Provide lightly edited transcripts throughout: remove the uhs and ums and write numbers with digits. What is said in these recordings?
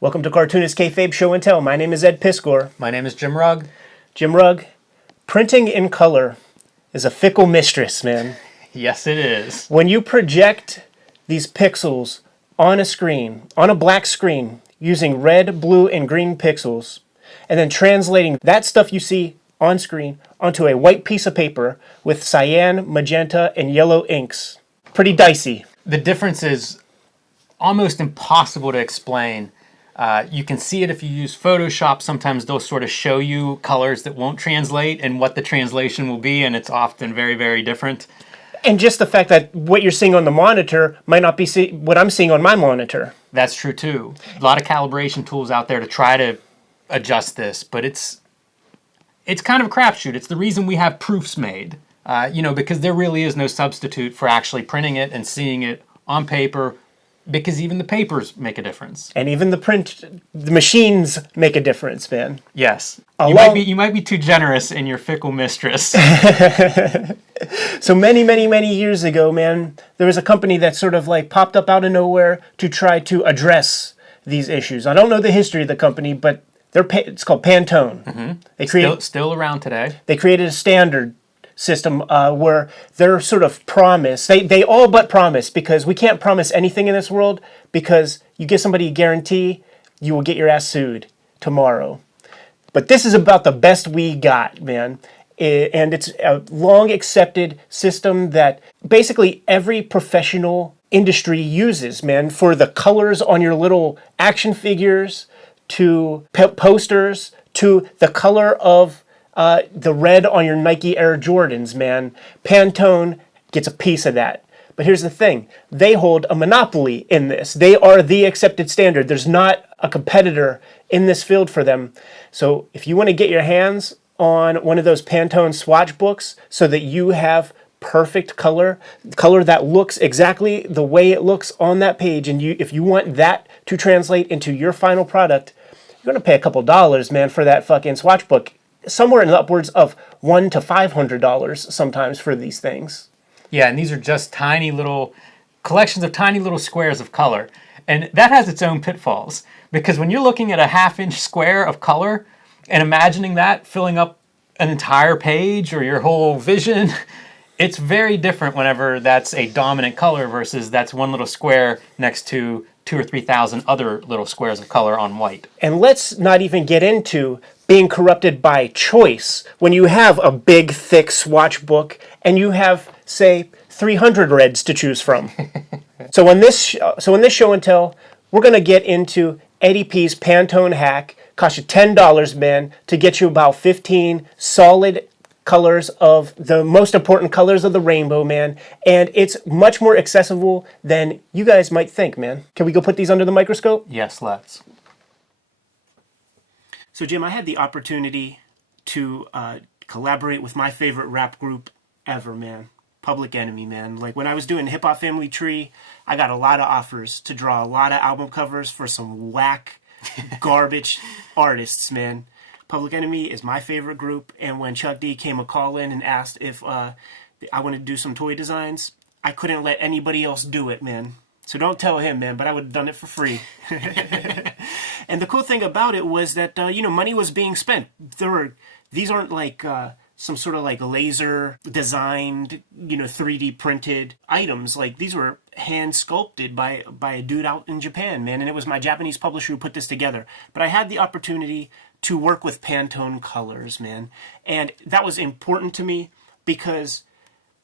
Welcome to Cartoonist Kayfabe Show and Tell. My name is Ed Piskor. My name is Jim Rugg. Jim Rugg, printing in color is a fickle mistress, man. Yes, it is. When you project these pixels on a screen, on a black screen, using red, blue, and green pixels, and then translating that stuff you see on screen onto a white piece of paper with cyan, magenta, and yellow inks. Pretty dicey. The difference is almost impossible to explain. You can see it if you use Photoshop. Sometimes they'll sort of show you colors that won't translate and what the translation will be, and it's often very, very different. And just the fact that what you're seeing on the monitor might not be what I'm seeing on my monitor. That's true too. A lot of calibration tools out there to try to adjust this, but it's kind of a crapshoot. It's the reason we have proofs made, because there really is no substitute for actually printing it and seeing it on paper, because even the papers make a difference. And even the machines make a difference, man. Yes. You might be too generous in your fickle mistress. So many years ago, man, there was a company that sort of like popped up out of nowhere to try to address these issues. I don't know the history of the company, but it's called Pantone. Mm-hmm. They still around today. They created a standard system where their sort of promise, they all but promise, because we can't promise anything in this world, because you give somebody a guarantee, you will get your ass sued tomorrow. But this is about the best we got, man. And it's a long accepted system that basically every professional industry uses, man, for the colors on your little action figures, to posters, to the color of the red on your Nike Air Jordans, man. Pantone gets a piece of that. But here's the thing. They hold a monopoly in this. They are the accepted standard. There's not a competitor in this field for them. So if you want to get your hands on one of those Pantone swatch books so that you have perfect color that looks exactly the way it looks on that page, and if you want that to translate into your final product, you're going to pay a couple dollars, man, for that fucking swatch book. Somewhere in the upwards of $100 to $500 sometimes for these things. Yeah, and these are just tiny little collections of tiny little squares of color. And that has its own pitfalls, because when you're looking at a half-inch square of color and imagining that filling up an entire page or your whole vision, it's very different whenever that's a dominant color versus that's one little square next to 2,000 or 3,000 other little squares of color on white. And let's not even get into being corrupted by choice when you have a big, thick swatch book and you have, say, 300 reds to choose from. So in this show and tell, we're going to get into Eddie P's Pantone hack. Cost you $10, man, to get you about 15 solid colors of the most important colors of the rainbow, man. And it's much more accessible than you guys might think, man. Can we go put these under the microscope? Yes, let's. So, Jim, I had the opportunity to collaborate with my favorite rap group ever, man. Public Enemy, man. Like, when I was doing Hip Hop Family Tree, I got a lot of offers to draw a lot of album covers for some whack, garbage artists, man. Public Enemy is my favorite group, and when Chuck D came a call in and asked if I wanted to do some toy designs, I couldn't let anybody else do it, man. So don't tell him, man, but I would have done it for free. And the cool thing about it was that, money was being spent. These aren't like some sort of like laser designed, 3D printed items. Like, these were hand sculpted by a dude out in Japan, man. And it was my Japanese publisher who put this together. But I had the opportunity to work with Pantone colors, man. And that was important to me because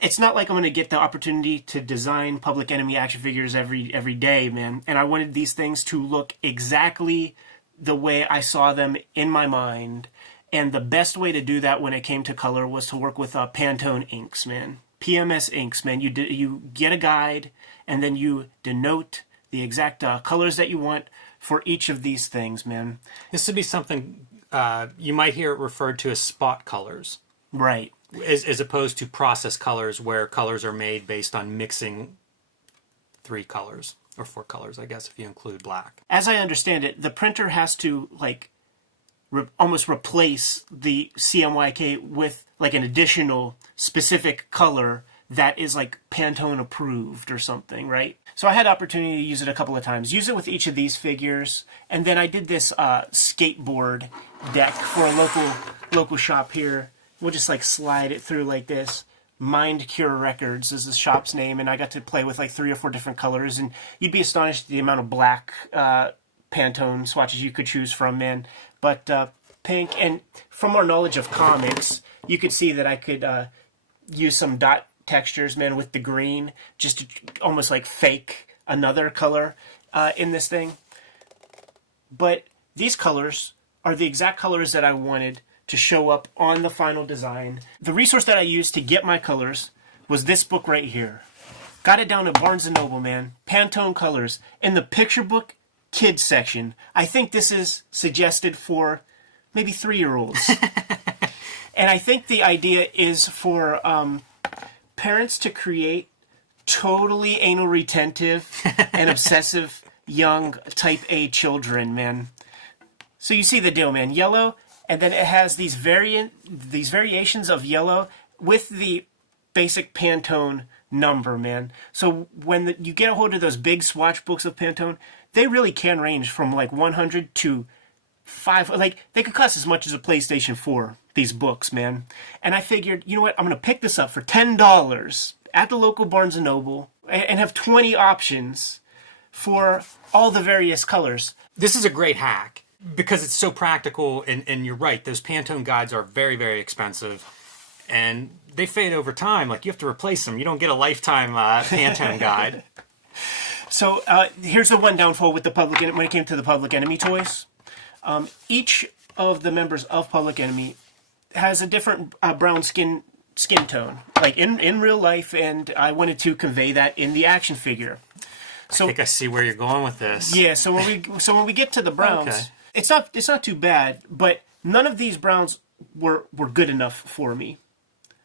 it's not like I'm going to get the opportunity to design Public Enemy action figures every day, man. And I wanted these things to look exactly the way I saw them in my mind. And the best way to do that when it came to color was to work with Pantone inks, man. PMS inks, man. You get a guide, and then you denote the exact colors that you want for each of these things, man. This would be something you might hear it referred to as spot colors. Right. As opposed to process colors, where colors are made based on mixing 3 colors, or 4 colors, I guess, if you include black. As I understand it, the printer has to, like, almost replace the CMYK with, like, an additional specific color that is like Pantone approved or something, right? So I had opportunity to use it a couple of times. Use it with each of these figures, and then I did this skateboard deck for a local shop here. We'll just like slide it through like this. Mind Cure Records is the shop's name, and I got to play with like 3 or 4 different colors, and you'd be astonished at the amount of black Pantone swatches you could choose from, man. But pink, and from our knowledge of comics, you could see that I could use some dot textures, man, with the green, just to almost like fake another color in this thing. But these colors are the exact colors that I wanted to show up on the final design. The resource that I used to get my colors was this book right here. Got it down at Barnes & Noble, man. Pantone colors. In the picture book kids section. I think this is suggested for maybe 3-year-olds. And I think the idea is for parents to create totally anal retentive and obsessive young type A children, man. So you see the deal, man. Yellow, and then it has these variations of yellow with the basic Pantone number, man. So when you get a hold of those big swatch books of Pantone, they really can range from like 100 to 5. Like, they could cost as much as a PlayStation 4, these books, man. And I figured, you know what, I'm going to pick this up for $10 at the local Barnes & Noble and have 20 options for all the various colors. This is a great hack because it's so practical, and you're right, those Pantone guides are very, very expensive, and they fade over time. Like, you have to replace them. You don't get a lifetime Pantone guide. So here's the one downfall with the Public Enemy when it came to the Public Enemy toys. Each of the members of Public Enemy has a different brown skin tone, like in real life, and I wanted to convey that in the action figure. So, I think I see where you're going with this. Yeah, so when we get to the browns, okay. It's not too bad, but none of these browns were good enough for me.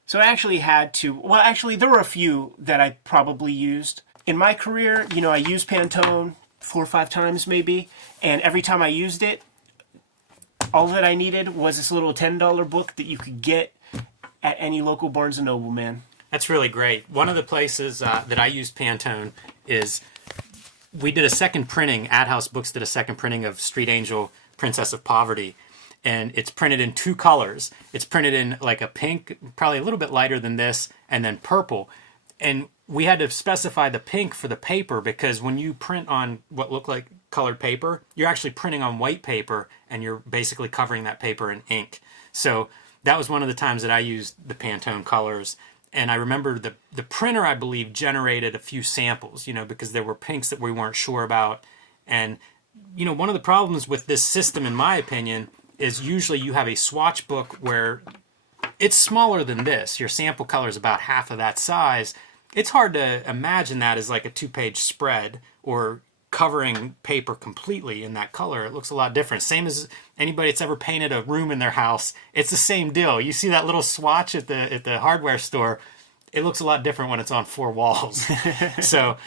So I actually had to. Well, actually, there were a few that I probably used in my career. You know, I used Pantone 4 or 5 times maybe, and every time I used it, all that I needed was this little $10 book that you could get at any local Barnes & Noble, man. That's really great. One of the places that I used Pantone is we did a second printing. Ad House Books did a second printing of Street Angel, Princess of Poverty, and it's printed in 2 colors. It's printed in like a pink, probably a little bit lighter than this, and then purple. And we had to specify the pink for the paper because when you print on what looked like colored paper, you're actually printing on white paper, and you're basically covering that paper in ink. So that was one of the times that I used the Pantone colors. And I remember the printer, I believe, generated a few samples, you know, because there were pinks that we weren't sure about. And, you know, one of the problems with this system, in my opinion, is usually you have a swatch book where it's smaller than this. Your sample color is about half of that size. It's hard to imagine that as like a 2-page spread or covering paper completely in that color. It looks a lot different. Same as anybody that's ever painted a room in their house. It's the same deal. You see that little swatch at the hardware store. It looks a lot different when it's on 4 walls. So,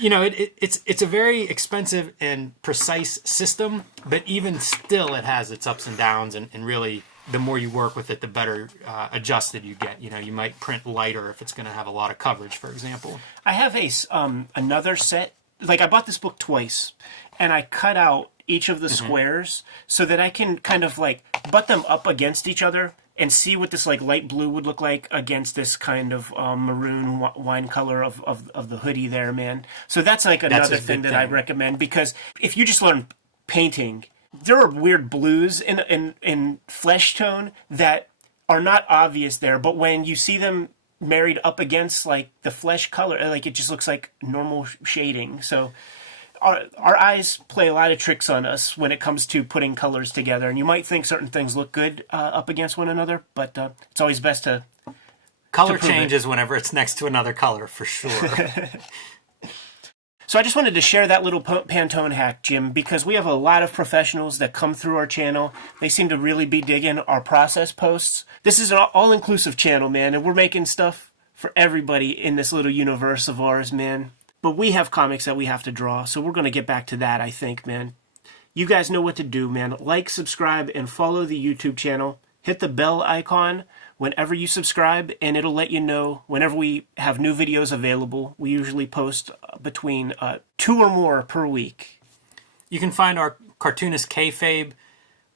you know, it's a very expensive and precise system, but even still it has its ups and downs, and really the more you work with it, the better adjusted you get. You know, you might print lighter if it's going to have a lot of coverage, for example. I have another set. Like, I bought this book twice, and I cut out each of the squares so that I can kind of like butt them up against each other and see what this like light blue would look like against this kind of maroon wine color of the hoodie there, man. So that's like another thing that I recommend, because if you just learn painting, there are weird blues in flesh tone that are not obvious there, but when you see them married up against like the flesh color, like it just looks like normal shading. So our eyes play a lot of tricks on us when it comes to putting colors together, and you might think certain things look good up against one another, but it's always best to color changes whenever it's next to another color, for sure. So I just wanted to share that little Pantone hack, Jim, because we have a lot of professionals that come through our channel. They seem to really be digging our process posts. This is an all-inclusive channel, man, and we're making stuff for everybody in this little universe of ours, man. But we have comics that we have to draw, so we're going to get back to that, I think, man. You guys know what to do, man. Like, subscribe, and follow the YouTube channel. Hit the bell icon whenever you subscribe, and it'll let you know whenever we have new videos available. We usually post between 2 or more per week. You can find our Cartoonist Kayfabe,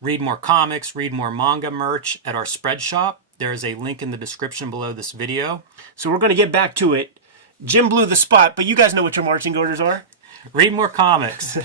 read more comics, read more manga merch at our spread shop. There is a link in the description below this video. So we're going to get back to it. Jim blew the spot, but you guys know what your marching orders are. Read more comics.